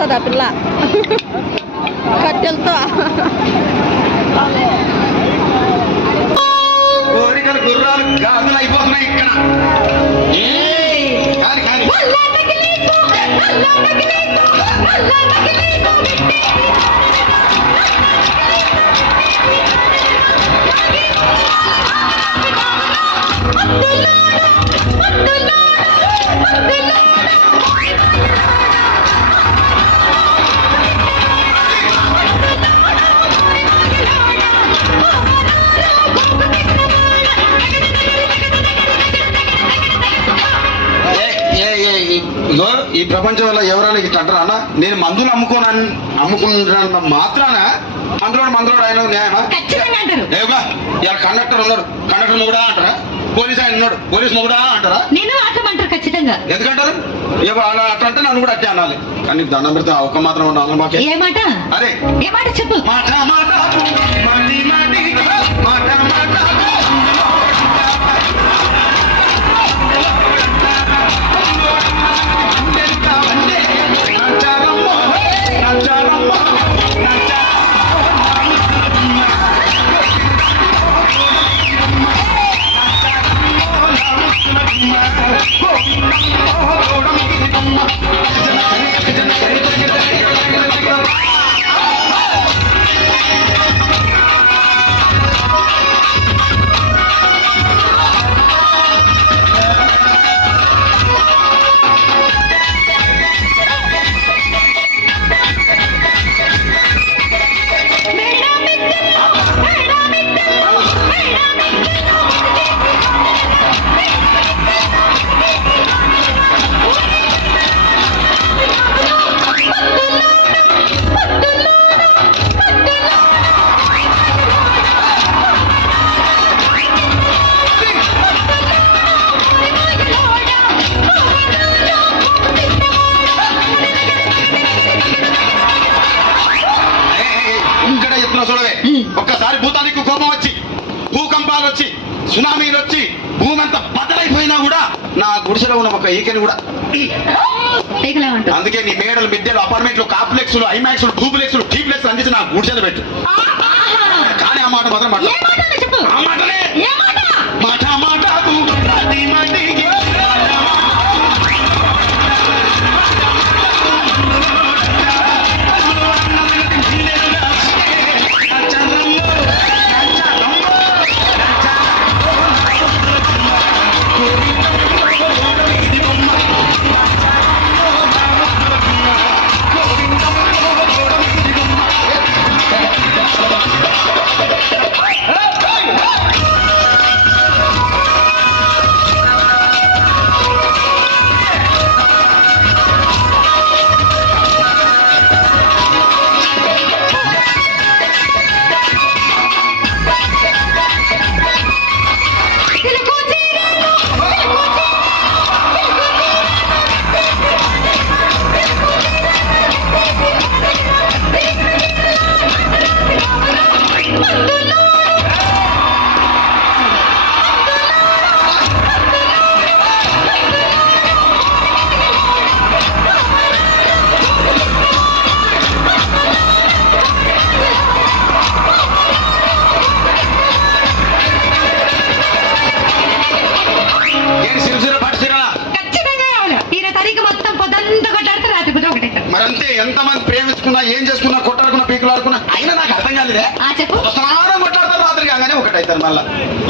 చేస్తుంది ఆ పిల్ల కట్టెలతో. కోరికలు గుర్రాలు గాజులు అయిపోతున్నాయి ఇక్కడ. ఈ ప్రపంచంలో ఎవరైనా ఇట్లా అంటారా అన్న? నేను మందులు అమ్ముకుంటున్నాను మాత్రాన మందులోడు ఆయన న్యాయమా? ఏవా ఇలా కండక్టర్ ఉన్నాడు, కండక్టర్ మొగుడా అంటారా? పోలీస్ ఆయన ఉన్నాడు, పోలీస్ మొగుడా అంటారా? నేను అట్లమంటారు ఖచ్చితంగా. ఎందుకంటారు? అలా అట్లా అంటే నన్ను కూడా అట్టే అనాలి. కానీ దండం పెడితే ఒక్క మాత్రం ఉండాలి మాకే. ఏ మాట? అదే ఏ మాట చెప్పు. మాట మాట మాటి మాటి మాట మాట ఒక్కసారి భూతానికి కోపం వచ్చి, భూకంపాలు వచ్చి, సునామీలు వచ్చి, భూమి అంతా బద్దలైపోయినా కూడా నా గుడిసెలో ఉన్న ఒక ఈకెని కూడా. అందుకే నీ మేడలు, మిద్దెలు, అపార్ట్మెంట్లు, కాంప్లెక్స్లు, ఐమాక్స్లు, డూప్లెక్స్లు, టీప్లెక్స్లు అందించి నా గుడిసెలు పెట్టు. కానీ ఆ మాట మాత్రం ఆ మాటలే మాట మాటకు ప్రతి మాటికి మరంతే. ఎంతమంది ప్రేమించుకున్నా, ఏం చేసుకున్నా, కొట్టాడుకున్నా, పీకులాడుకున్నా అయినా నాకు అర్థం కాలేదే. స్నానం కొట్టాడతారు, రాత్రి కాగానే ఒకటైతారు. మళ్ళా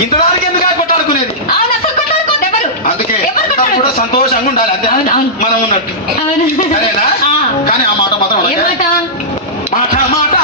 ఇంతదానికి ఎందుకు కొట్టాడుకునేది? అందుకే కూడా సంతోషంగా ఉండాలి, అంతే మనం ఉన్నట్టు. సరేనా? కానీ ఆ మాట మాత్రం మాట మాట